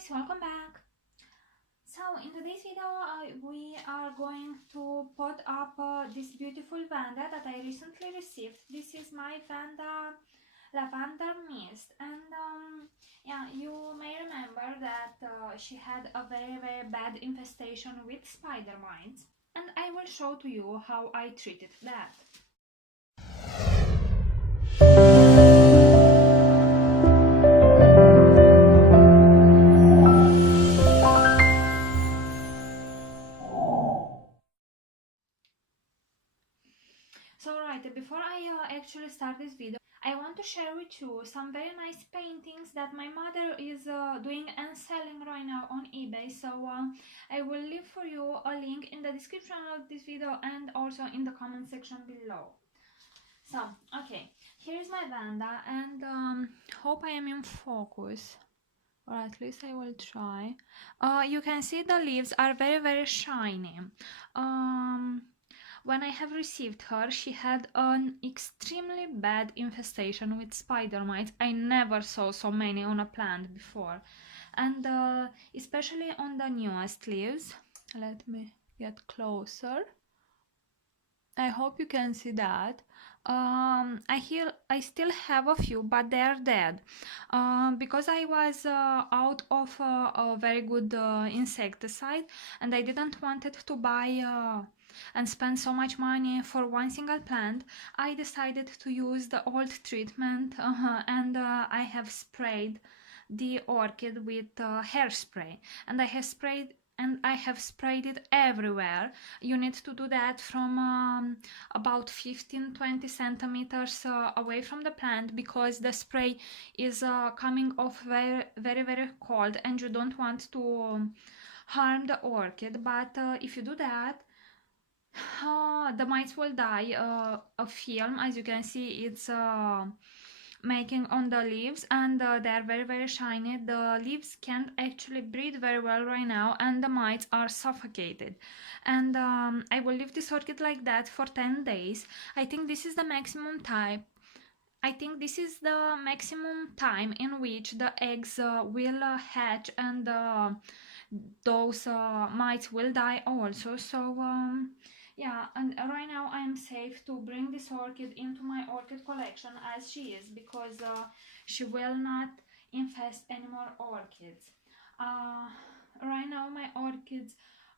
guys, welcome back. So in today's video we are going to put up this beautiful vanda that I recently received. This is my vanda lavender mist, and yeah, you may remember that she had a very bad infestation with spider mites, and I will show to you how I treated that. So before I actually start this video, I want to share with you some very nice paintings that my mother is doing and selling right now on eBay. So I will leave for you a link in the description of this video and also in the comment section below. So, okay, here is my vanda, and hope I am in focus, or at least I will try. You can see the leaves are very shiny. When I have received her, she had an extremely bad infestation with spider mites. I never saw so many on a plant before, and especially on the newest leaves. Let me get closer. I hope you can see that. I still have a few, but they are dead because I was out of a very good insecticide, and I didn't wanted to buy and spend so much money for one single plant. I decided to use the old treatment, and I have sprayed the orchid with hairspray, and I have sprayed it everywhere. You need to do that from about 15-20 centimeters away from the plant, because the spray is coming off very cold, and you don't want to harm the orchid. But if you do that, the mites will die. A film, as you can see, it's making on the leaves, and they're very shiny. The leaves can't actually breathe very well right now, and the mites are suffocated. And I will leave this orchid like that for 10 days. I think this is the maximum time. I think this is the maximum time in which the eggs will hatch, and those mites will die also. So yeah, and right now I am safe to bring this orchid into my orchid collection as she is, because she will not infest any more orchids. Right now my orchids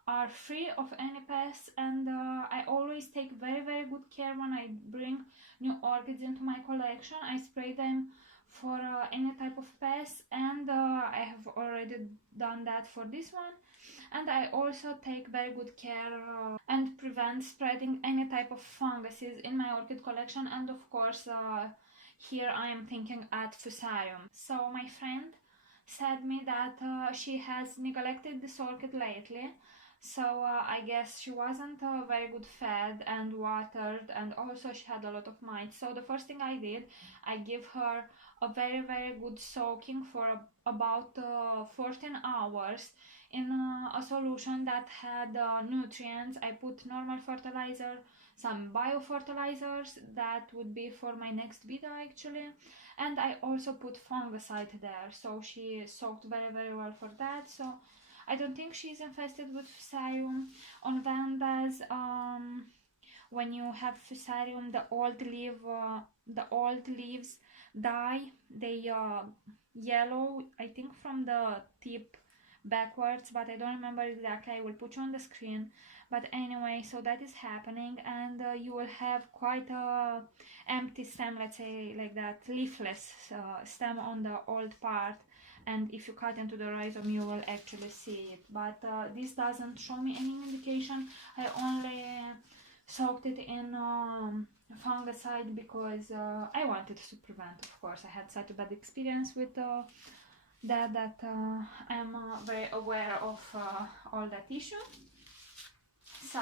are free of any pests, and I always take very good care when I bring new orchids into my collection. I spray them for any type of pests, and I have already done that for this one. And I also take very good care and prevent spreading any type of funguses in my orchid collection. And of course here I am thinking at fusarium. So my friend said me that she has neglected this orchid lately, so I guess she wasn't very good fed and watered, and also she had a lot of mites. So the first thing I did, I give her a very good soaking for about 14 hours in a solution that had nutrients. I put normal fertilizer, some biofertilizers, that would be for my next video actually, and I also put fungicide there, so she soaked very well for that. So I don't think she's infested with fusarium. On vandas, when you have fusarium, the old leaves die. They yellow, I think, from the tip backwards, but I don't remember exactly. I will put you on the screen. But anyway, so that is happening, and you will have quite a empty stem, let's say like that, leafless stem on the old part. And if you cut into the rhizome, you will actually see it. But this doesn't show me any indication. I only soaked it in fungicide because I wanted to prevent, of course. I had such a bad experience with that I'm very aware of all that issue. So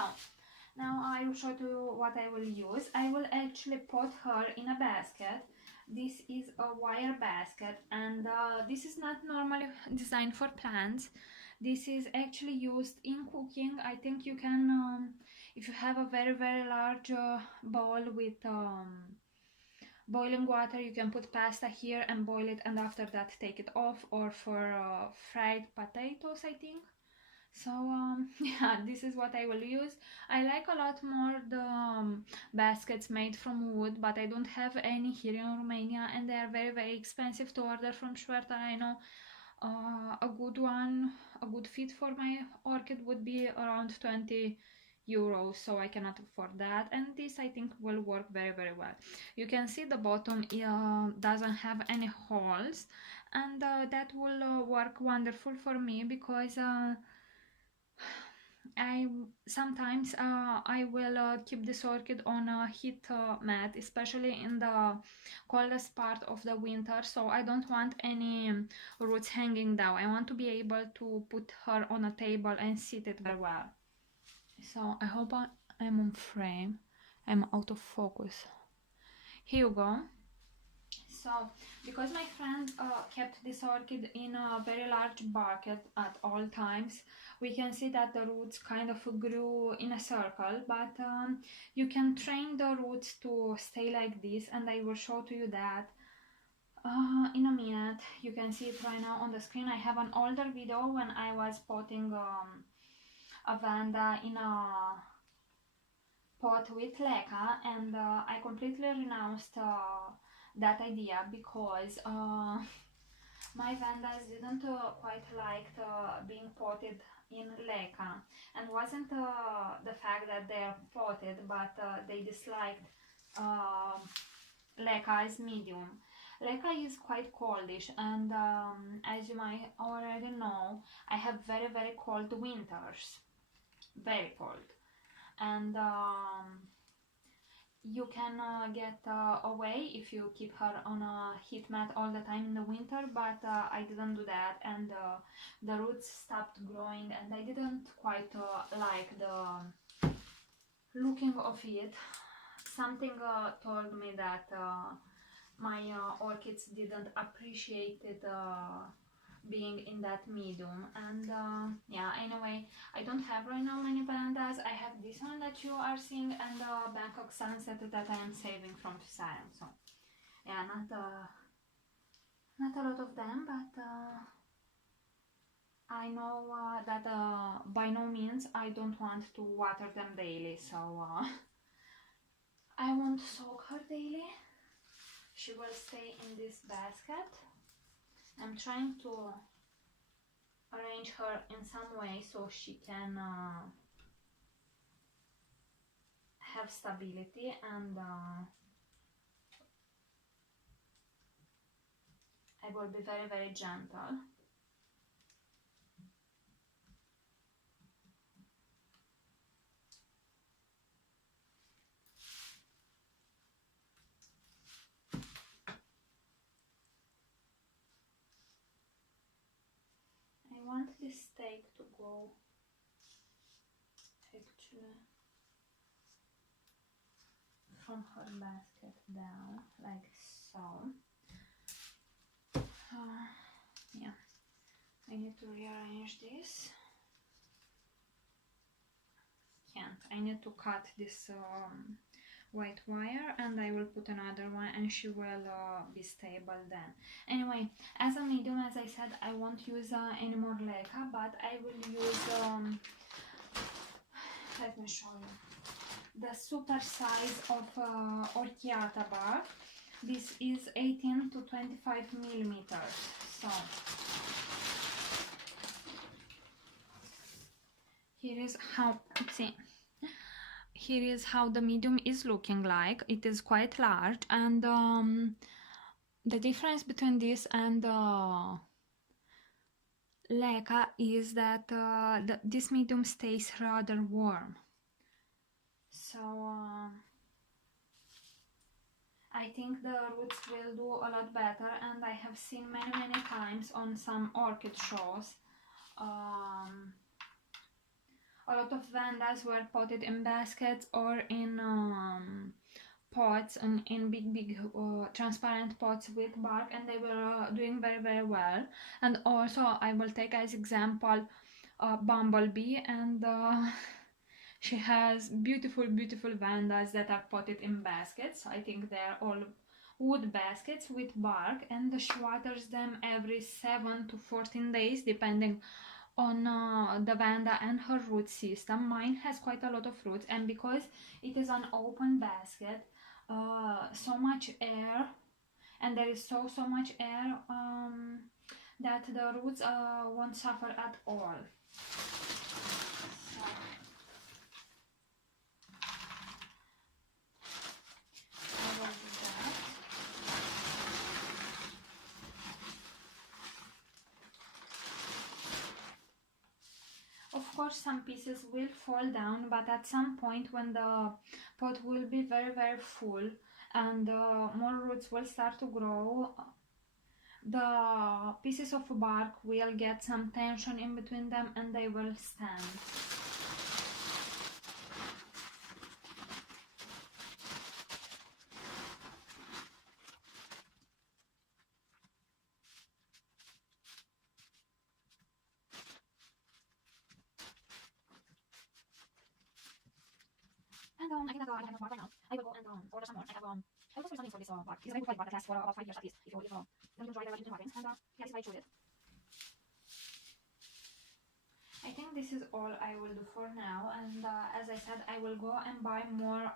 now I will show you what I will use. I will actually put her in a basket. This is a wire basket, and this is not normally designed for plants. This is actually used in cooking. I think you can, if you have a very large bowl with boiling water. You can put pasta here and boil it, and after that take it off, or for fried potatoes, I think. So yeah, this is what I will use. I like a lot more the baskets made from wood, but I don't have any here in Romania, and they are very expensive to order from Schwerter. I know a good one, a good fit for my orchid would be around 20 euros, so I cannot afford that, and this I think will work very well. You can see the bottom doesn't have any holes, and that will work wonderful for me, because I sometimes I will keep this orchid on a heat mat, especially in the coldest part of the winter, so I don't want any roots hanging down. I want to be able to put her on a table and sit it very well. So I hope I'm on frame. I'm out of focus. Here you go. So, because my friend kept this orchid in a very large bucket at all times, we can see that the roots kind of grew in a circle, but you can train the roots to stay like this, and I will show to you that in a minute. You can see it right now on the screen. I have an older video when I was potting a vanda in a pot with leca, and I completely renounced that idea, because my vandas didn't quite like being potted in leca, and wasn't the fact that they're potted, but they disliked leca as medium. Leca is quite coldish, and as you might already know, I have very cold winters, very cold, and you can get away if you keep her on a heat mat all the time in the winter, but I didn't do that, and the roots stopped growing, and I didn't quite like the looking of it. Something told me that my orchids didn't appreciate it being in that medium, and yeah, anyway, I don't have right now many vandas. I have this one that you are seeing, and Bangkok Sunset that I am saving from fusarium. So yeah, not a lot of them, but I know that by no means I don't want to water them daily, so I won't soak her daily. She will stay in this basket. I'm trying to arrange her in some way so she can have stability, and I will be very gentle. I want this stake to go actually from her basket down, like so. Yeah, I need to rearrange this. Can't. I need to cut this white wire, and I will put another one, and she will be stable then. Anyway, as a medium, as I said, I won't use any more leca, but I will use let me show you the super size of orchiata bar. This is 18 to 25 millimeters. So here is how, see, here is how the medium is looking like. It is quite large, and the difference between this and leca is that this medium stays rather warm. So I think the roots will do a lot better, and I have seen many times on some orchid shows a lot of vandas were potted in baskets or in pots, and in big transparent pots with bark, and they were doing very well. And also I will take as example Bumblebee, and she has beautiful vandas that are potted in baskets. I think they're all wood baskets with bark, and she waters them every 7 to 14 days depending on the vanda and her root system. Mine has quite a lot of roots, and because it is an open basket, so much air, and there is so much air that the roots won't suffer at all. So, I will do that. Of course, some pieces will fall down, but at some point when the pot will be very full and more roots will start to grow, the pieces of bark will get some tension in between them and they will stand. And I think that I have bark right now. I will go and order some more. I will order some names for this bark. It's a very good quality bark that lasts for about 5 years at least if you don't enjoy the using markings. And yeah, this is why I chose it. I think this is all I will do for now, and as I said, I will go and buy more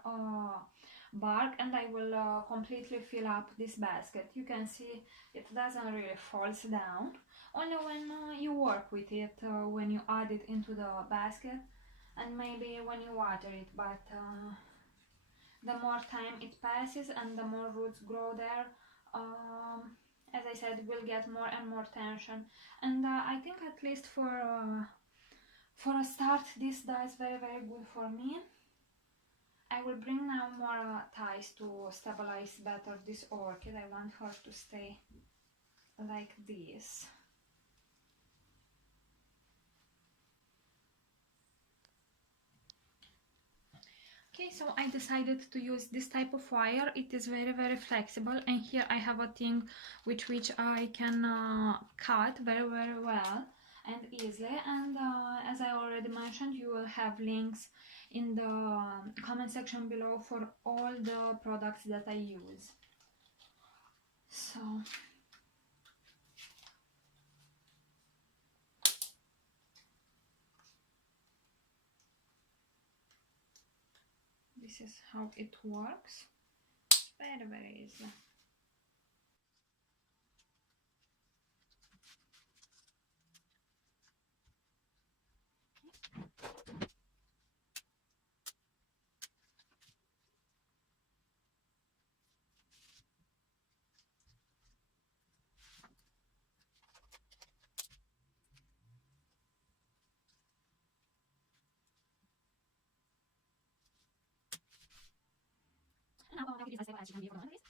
bark, and I will completely fill up this basket. You can see it doesn't really fall down, only when you work with it, when you add it into the basket and maybe when you water it, but the more time it passes and the more roots grow there, as I said, we'll get more and more tension, and I think at least for a start this does very good for me. I will bring now more ties to stabilize better this orchid. I want her to stay like this. Okay, so I decided to use this type of wire. It is very flexible, and here I have a thing with which I can cut very well and easily, and as I already mentioned, you will have links in the comment section below for all the products that I use. So this is how it works. Very easy. And now I will use as stable as you can be for the underneath.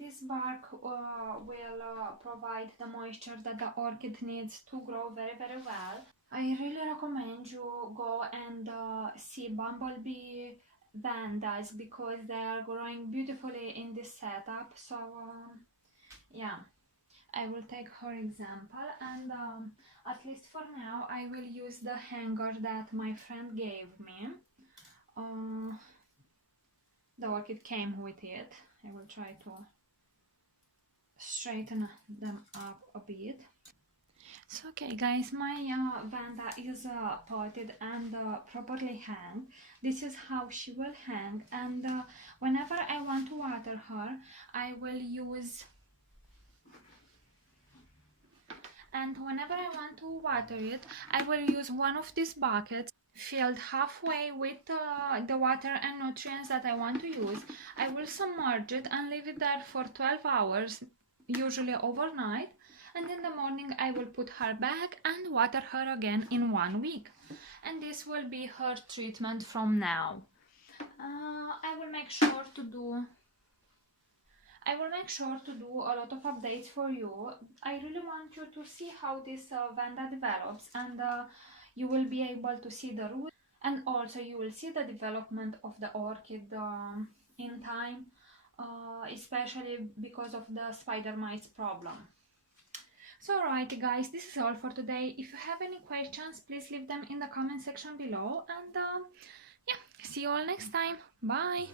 This bark will provide the moisture that the orchid needs to grow very well. I really recommend you go and see bumblebee vandas because they are growing beautifully in this setup. So yeah, I will take her example, and at least for now I will use the hanger that my friend gave me. The orchid came with it. I will try to straighten them up a bit. So okay guys, my vanda is potted and properly hanged. This is how she will hang, and whenever I want to water her, I will use one of these buckets filled halfway with the water and nutrients that I want to use. I will submerge it and leave it there for 12 hours, usually overnight, and in the morning I will put her back and water her again in 1 week. And this will be her treatment from now. I will make sure to do a lot of updates for you. I really want you to see how this vanda develops, and you will be able to see the roots, and also you will see the development of the orchid in time, especially because of the spider mites problem. So alrighty guys, this is all for today. If you have any questions, please leave them in the comment section below, and yeah, see you all next time. Bye!